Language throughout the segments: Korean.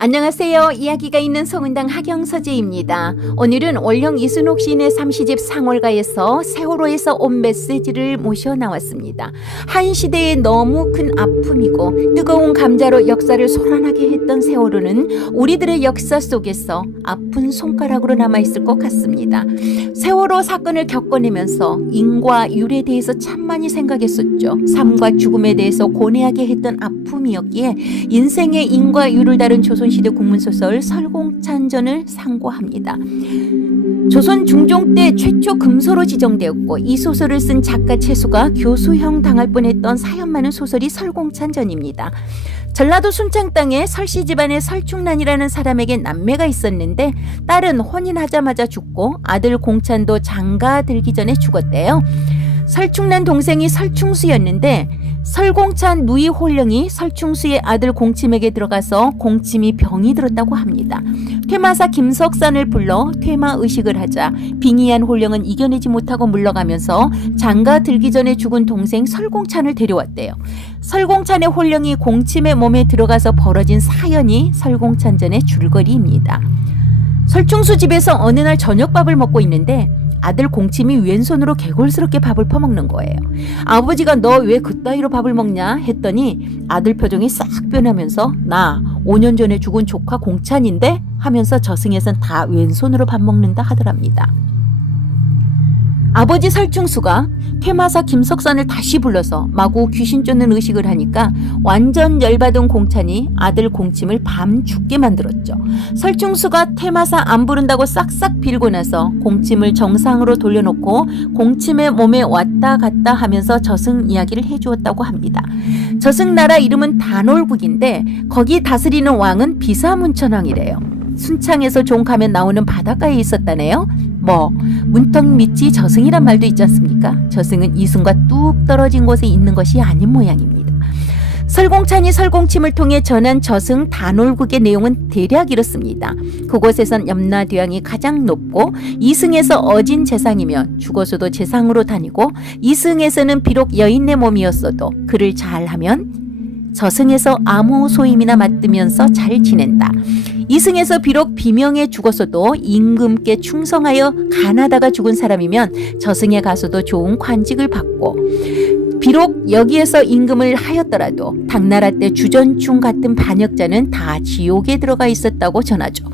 안녕하세요. 이야기가 있는 소문당 하경서재입니다. 오늘은 원령 이순옥 시인의 삼시집 상월가에서 세월호에서 온 메시지를 모셔 나왔습니다. 한 시대의 너무 큰 아픔이고 뜨거운 감자로 역사를 소란하게 했던 세월호는 우리들의 역사 속에서 아픈 손가락으로 남아있을 것 같습니다. 세월호 사건을 겪어내면서 인과 율에 대해서 참 많이 생각했었죠. 삶과 죽음에 대해서 고뇌하게 했던 아픔이었기에 인생의 인과 율을 다룬 조선시대 국문소설 설공찬전을 상고합니다. 조선 중종 때 최초 금소로 지정되었고 이 소설을 쓴 작가 최수가 교수형 당할 뻔했던 사연 많은 소설이 설공찬전입니다. 전라도 순창 땅에 설씨 집안의 설충난이라는 사람에게 남매가 있었는데 딸은 혼인하자마자 죽고 아들 공찬도 장가 들기 전에 죽었대요. 설충난 동생이 설충수였는데 설공찬 누이 홀령이 설충수의 아들 공침에게 들어가서 공침이 병이 들었다고 합니다. 퇴마사 김석산을 불러 퇴마 의식을 하자 빙의한 홀령은 이겨내지 못하고 물러가면서 장가 들기 전에 죽은 동생 설공찬을 데려왔대요. 설공찬의 홀령이 공침의 몸에 들어가서 벌어진 사연이 설공찬전의 줄거리입니다. 설충수 집에서 어느 날 저녁밥을 먹고 있는데 아들 공침이 왼손으로 개골스럽게 밥을 퍼먹는 거예요. 아버지가 너 왜 그따위로 밥을 먹냐 했더니 아들 표정이 싹 변하면서 나 5년 전에 죽은 조카 공찬인데 하면서 저승에선 다 왼손으로 밥 먹는다 하더랍니다. 아버지 설충수가 퇴마사 김석산을 다시 불러서 마구 귀신 쫓는 의식을 하니까 완전 열받은 공찬이 아들 공침을 밤 죽게 만들었죠. 설충수가 퇴마사 안 부른다고 싹싹 빌고 나서 공침을 정상으로 돌려놓고 공침의 몸에 왔다 갔다 하면서 저승 이야기를 해주었다고 합니다. 저승 나라 이름은 단올국인데 거기 다스리는 왕은 비사문천왕이래요. 순창에서 종 가면 나오는 바닷가에 있었다네요. 문턱 밑이 저승이란 말도 있지 않습니까? 저승은 이승과 뚝 떨어진 곳에 있는 것이 아닌 모양입니다. 설공찬이 설공침을 통해 전한 저승 단올국의 내용은 대략 이렇습니다. 그곳에선 염라대왕이 가장 높고 이승에서 어진 재상이며 죽어서도 재상으로 다니고 이승에서는 비록 여인의 몸이었어도 그를 잘하면 저승에서 아무 소임이나 맡으면서 잘 지낸다. 이승에서 비록 비명에 죽었어도 임금께 충성하여 간하다가 죽은 사람이면 저승에 가서도 좋은 관직을 받고 비록 여기에서 임금을 하였더라도 당나라 때 주전충 같은 반역자는 다 지옥에 들어가 있었다고 전하죠.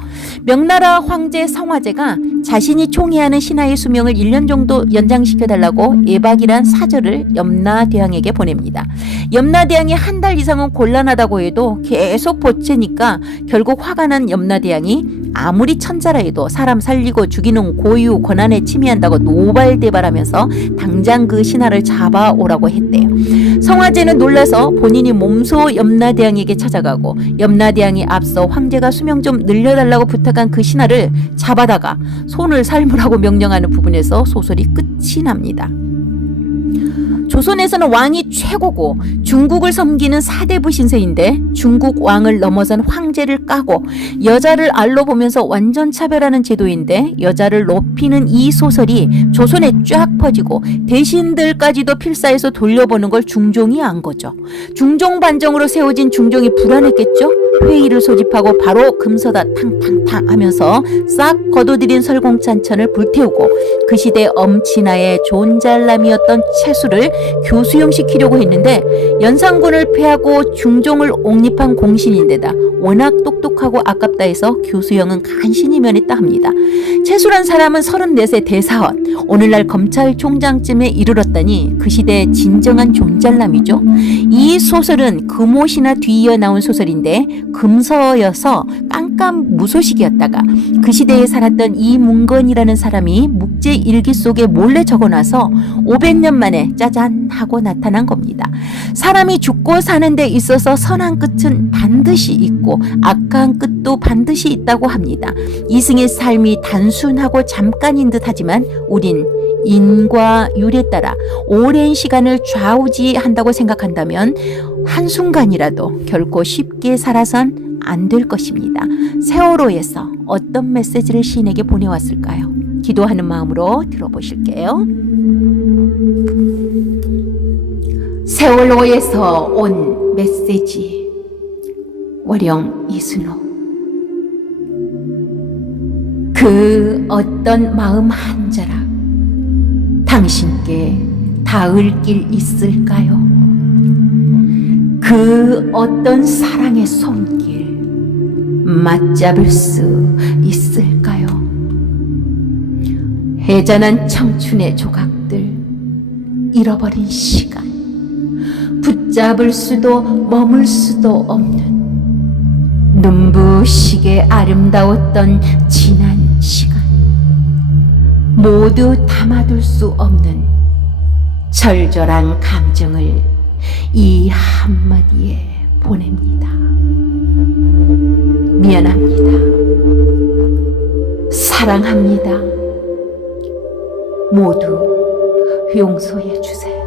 명나라 황제 성화제가 자신이 총애하는 신하의 수명을 1년 정도 연장시켜달라고 예박이란 사절을 염라대왕에게 보냅니다. 염라대왕이 한 달 이상은 곤란하다고 해도 계속 보채니까 결국 화가 난 염라대왕이 아무리 천자라 해도 사람 살리고 죽이는 고유 권한에 침해한다고 노발대발하면서 당장 그 신하를 잡아오라고 했대요. 성화제는 놀라서 본인이 몸소 염라대왕에게 찾아가고 염라대왕이 앞서 황제가 수명 좀 늘려달라고 부탁한 그 신하를 잡아다가 손을 삶으라고 명령하는 부분에서 소설이 끝이 납니다. 조선에서는 왕이 최고고 중국을 섬기는 사대부 신세인데 중국 왕을 넘어선 황제를 까고 여자를 알로 보면서 완전 차별하는 제도인데 여자를 높이는 이 소설이 조선에 쫙 퍼지고 대신들까지도 필사해서 돌려보는 걸 중종이 안 거죠. 중종 반정으로 세워진 중종이 불안했겠죠. 회의를 소집하고 바로 금서다 탕탕탕 하면서 싹 거둬들인 설공찬천을 불태우고 그 시대 엄친아의 존잘남이었던 채수를 교수형시키려고 했는데 연산군을 패하고 중종을 옹립한 공신인데다 워낙 똑똑하고 아깝다 해서 교수형은 간신히 면했다 합니다. 채수란 사람은 34세 대사원, 오늘날 검찰총장쯤에 이르렀다니 그 시대의 진정한 존잘남이죠. 이 소설은 금옷이나 뒤이어 나온 소설인데 금서여서 깜깜무소식이었다가 그 시대에 살았던 이문건이라는 사람이 묵제 일기 속에 몰래 적어놔서 500년 만에 짜잔 하고 나타난 겁니다. 사람이 죽고 사는 데 있어서 선한 끝은 반드시 있고 악한 끝도 반드시 있다고 합니다. 이승의 삶이 단순하고 잠깐인 듯 하지만 우린 인과 율에 따라 오랜 시간을 좌우지한다고 생각한다면 한순간이라도 결코 쉽게 살아선 안 될 것입니다. 세월호에서 어떤 메시지를 시인에게 보내왔을까요? 기도하는 마음으로 들어보실게요. 세월호에서 온 메시지. 월영 이순옥. 그 어떤 마음 한 자락 당신께 닿을 길 있을까요? 그 어떤 사랑의 손길 맞잡을 수 있을까요? 해잔한 청춘의 조각들, 잃어버린 시간, 붙잡을 수도 머물 수도 없는 눈부시게 아름다웠던 지난 시간, 모두 담아둘 수 없는 절절한 감정을 이 한마디에 보냅니다. 미안합니다. 사랑합니다. 모두 용서해 주세요.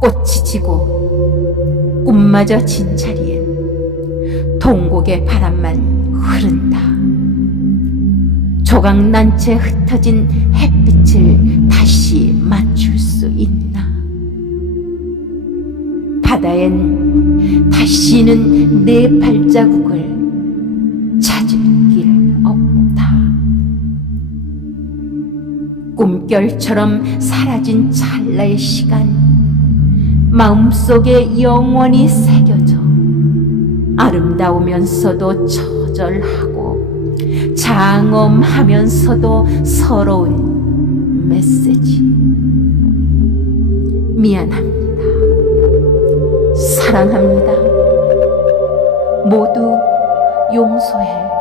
꽃이 지고 꿈마저 진 자리엔 동곡의 바람만 흐른다. 조각난 채 흩어진 햇빛을 다시 맞출 수 있나? 바다엔 다시는 내 발자국을 찾을 길 없다. 꿈결처럼 사라진 찰나의 시간, 마음속에 영원히 새겨져 아름다우면서도 처절하고 장엄하면서도 서러운 메시지. 미안합니다. 사랑합니다. 모두 용서해